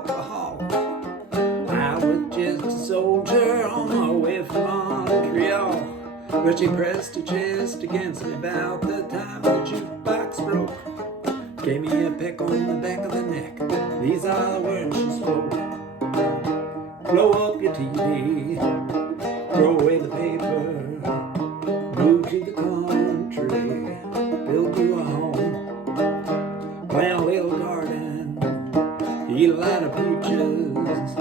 alcohol. I was just a soldier on my way from Montreal, but she pressed her chest against me about the time the jukebox broke. Gave me a peck on the back of the neck. These are the words she spoke. Blow up your TV, throw away the paper, move to the country, build you a home, plant a little garden, eat a lot of peaches,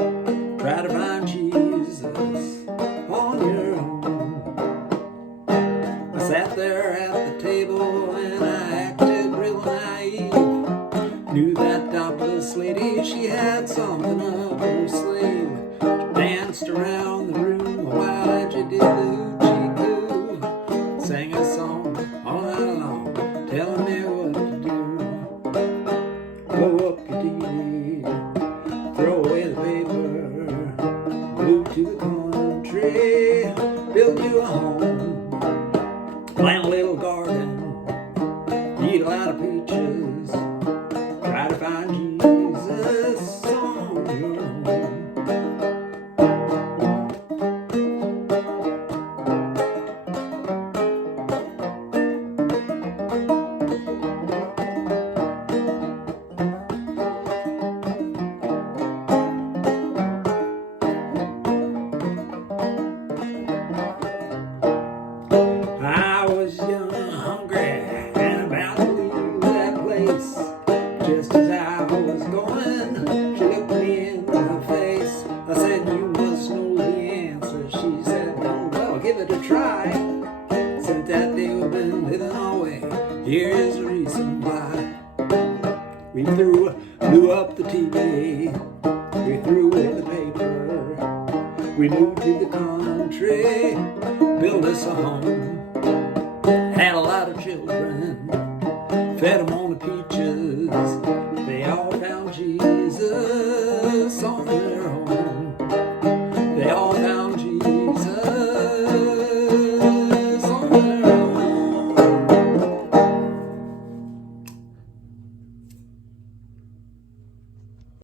try to find Jesus on your own. I sat there at the table and I acted real naive. Knew that topless lady, she had something up her sleeve. Danced around the room while she did the hoochie coo. Sang a song all night long, telling me what to do. Blow up your TV, throw away the paper, move to the country, build you a home, plant a little garden, eat a lot of peaches, try to find Jesus on your own. I was young and hungry and about to leave that place. Just as I was going, she looked me in the face. I said, you must know the answer. She said, oh, well, give it a try. Since that day we've been living our way. Here is the reason why. We blew up the TV. We threw away the paper. We moved to the country, built us a home. Had a lot of children, fed them on the peaches.